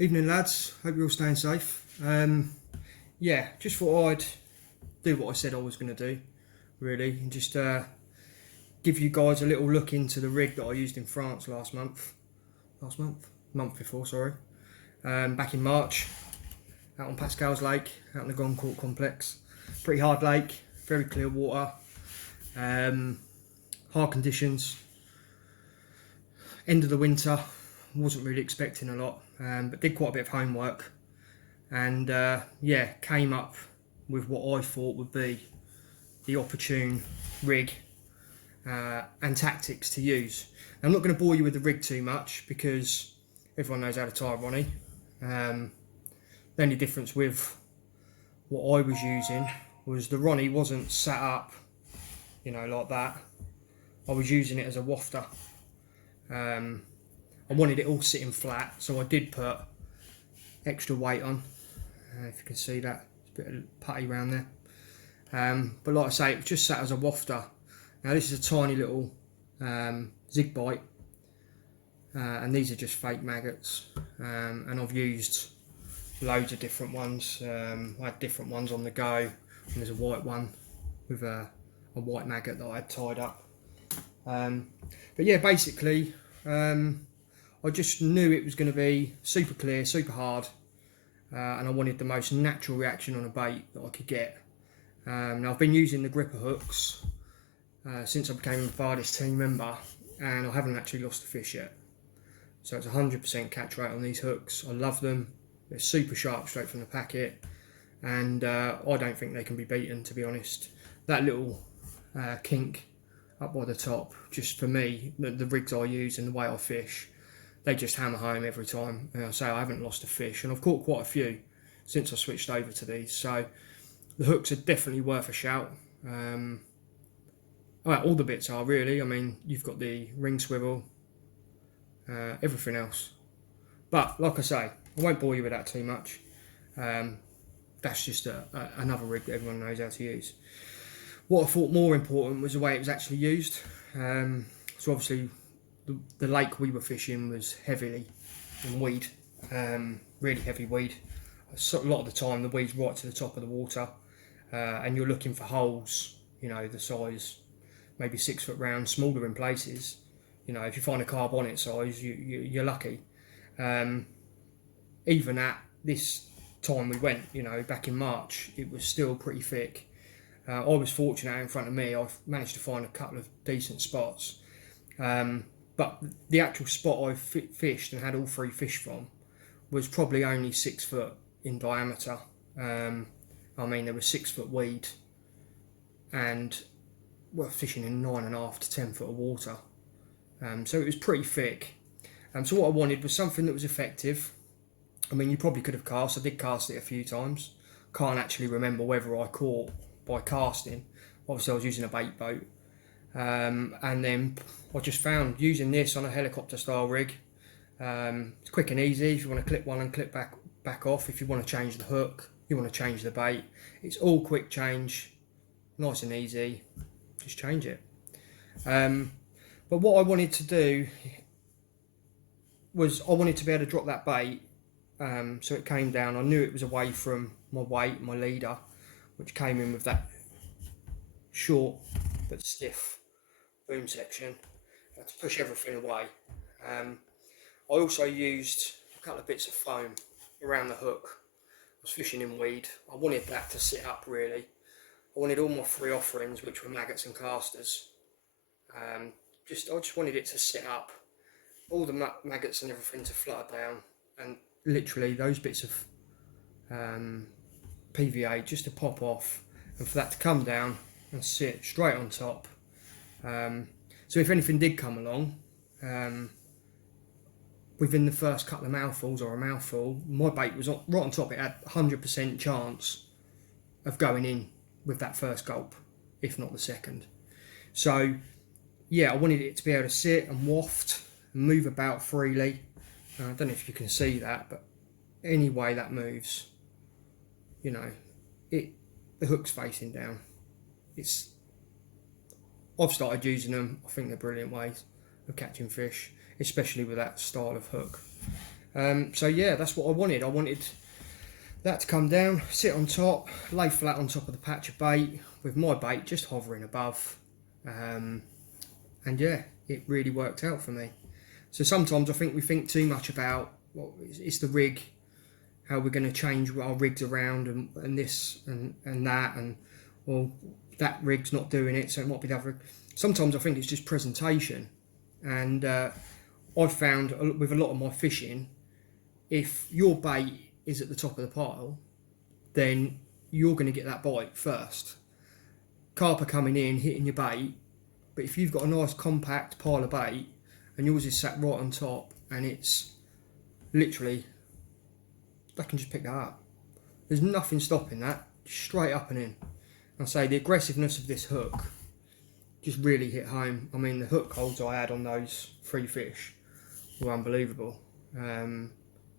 Evening lads, hope you're all staying safe. Yeah, just thought I'd do what I said I was going to do, really, and just give you guys a little look into the rig that I used in France month before, sorry. Back in March, out on Pascal's Lake, out in the Grand Court complex. Pretty hard lake, very clear water, hard conditions. End of the winter, wasn't really expecting a lot, but did quite a bit of homework, and yeah, came up with what I thought would be the opportune rig and tactics to use. Now, I'm not going to bore you with the rig too much because everyone knows how to tie a Ronnie. The only difference with what I was using was the Ronnie wasn't sat up, you know, like that. I was using it as a wafter. I wanted it all sitting flat, so I did put extra weight on. If you can see that, it's a bit of putty around there. But like I say, it just sat as a wafter. Now this is a tiny little zig bite, and these are just fake maggots. And I've used loads of different ones. I had different ones on the go, and there's a white one with a white maggot that I had tied up. But yeah, basically, I just knew it was going to be super clear, super hard, and I wanted the most natural reaction on a bait that I could get. Now I've been using the gripper hooks since I became a Vardis team member, and I haven't actually lost a fish yet. So it's 100% catch rate on these hooks. I love them. They're super sharp straight from the packet, and I don't think they can be beaten, to be honest. That little kink up by the top, just for me, the rigs I use and the way I fish, they just hammer home every time. And I say I haven't lost a fish, and I've caught quite a few since I switched over to these. So the hooks are definitely worth a shout. Well, all the bits are really. I mean, you've got the ring swivel, everything else. But like I say, I won't bore you with that too much. That's just another rig that everyone knows how to use. What I thought more important was the way it was actually used. So obviously the lake we were fishing was heavily in weed, really heavy weed. So a lot of the time the weed's right to the top of the water, and you're looking for holes, you know, the size maybe 6 foot round, smaller in places. You know, if you find a carbonate size, you're lucky. Even at this time we went, you know, back in March, it was still pretty thick. I was fortunate out in front of me, I've managed to find a couple of decent spots. But the actual spot I fished and had all 3 fish from was probably only 6 foot in diameter. I mean, there was 6 foot weed, and we're fishing in 9.5 to 10 foot of water. So it was pretty thick. So what I wanted was something that was effective. I mean, you probably could have cast. I did cast it a few times. Can't actually remember whether I caught by casting. Obviously I was using a bait boat, and then I just found using this on a helicopter style rig, it's quick and easy. If you want to clip one and clip back off, if you want to change the hook, you want to change the bait, it's all quick change, nice and easy, just change it. But what I wanted to do was I wanted to be able to drop that bait, so it came down. I knew it was away from my weight, my leader, which came in with that short but stiff boom section to push everything away. I also used a couple of bits of foam around the hook. I was fishing in weed. I wanted that to sit up really. I wanted all my 3 offerings, which were maggots and casters. I just wanted it to sit up, all the maggots and everything to flutter down, and literally those bits of PVA just to pop off, and for that to come down and sit straight on top. So if anything did come along, within the first couple of mouthfuls or a mouthful, my bait was right on top. It had 100% chance of going in with that first gulp, if not the second. So yeah, I wanted it to be able to sit and waft and move about freely. I don't know if you can see that, but any way that moves, you know, the hook's facing down. I've started using them. I think they're brilliant ways of catching fish, especially with that style of hook. So yeah, that's what I wanted. I wanted that to come down, sit on top, lay flat on top of the patch of bait, with my bait just hovering above. And yeah, it really worked out for me. So sometimes I think we think too much about, well, it's the rig, how we're going to change our rigs around, and this and that, and well, that rig's not doing it, so it might be the other rig. Sometimes I think it's just presentation. And I've found with a lot of my fishing, if your bait is at the top of the pile, then you're going to get that bite first. Carp are coming in, hitting your bait, but if you've got a nice compact pile of bait and yours is sat right on top, and it's literally, they can just pick that up. There's nothing stopping that, straight up and in. I say the aggressiveness of this hook just really hit home. I mean, the hook holds I had on those 3 fish were unbelievable.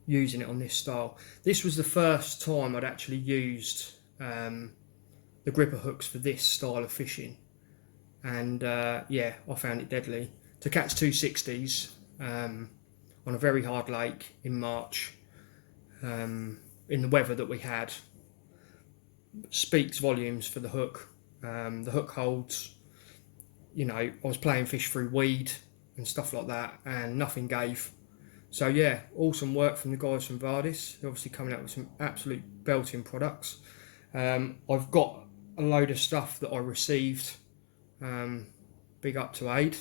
Using it on this style. This was the first time I'd actually used the gripper hooks for this style of fishing, and yeah, I found it deadly. To catch 260s on a very hard lake in March, in the weather that we had, speaks volumes for the hook. The hook holds, you know, I was playing fish through weed and stuff like that, and nothing gave. So yeah, awesome work from the guys from Vardis. They're obviously coming out with some absolute belting products. I've got a load of stuff that I received. Big up to Aid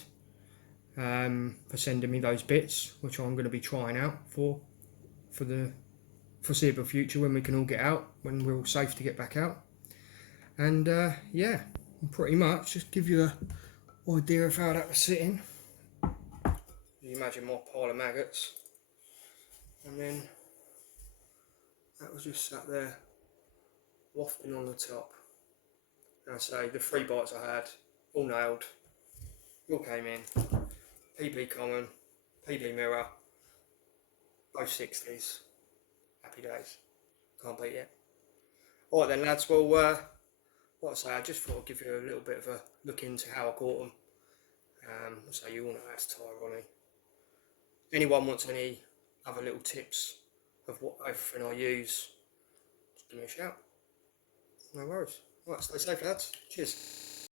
for sending me those bits, which I'm going to be trying out for the foreseeable future, when we can all get out, when we're all safe to get back out. And yeah, pretty much just give you an idea of how that was sitting. You imagine my pile of maggots, and then that was just sat there wafting on the top. And I say the 3 bites I had, all nailed, all came in. PB common, PB mirror, both 60s. Happy days, can't beat it. Alright then lads, well what I say, I just thought I'd give you a little bit of a look into how I caught them. So you all know how to tie Ronnie. Anyone wants any other little tips of what everything I use, just give me a shout. No worries. Right, stay safe lads. Cheers.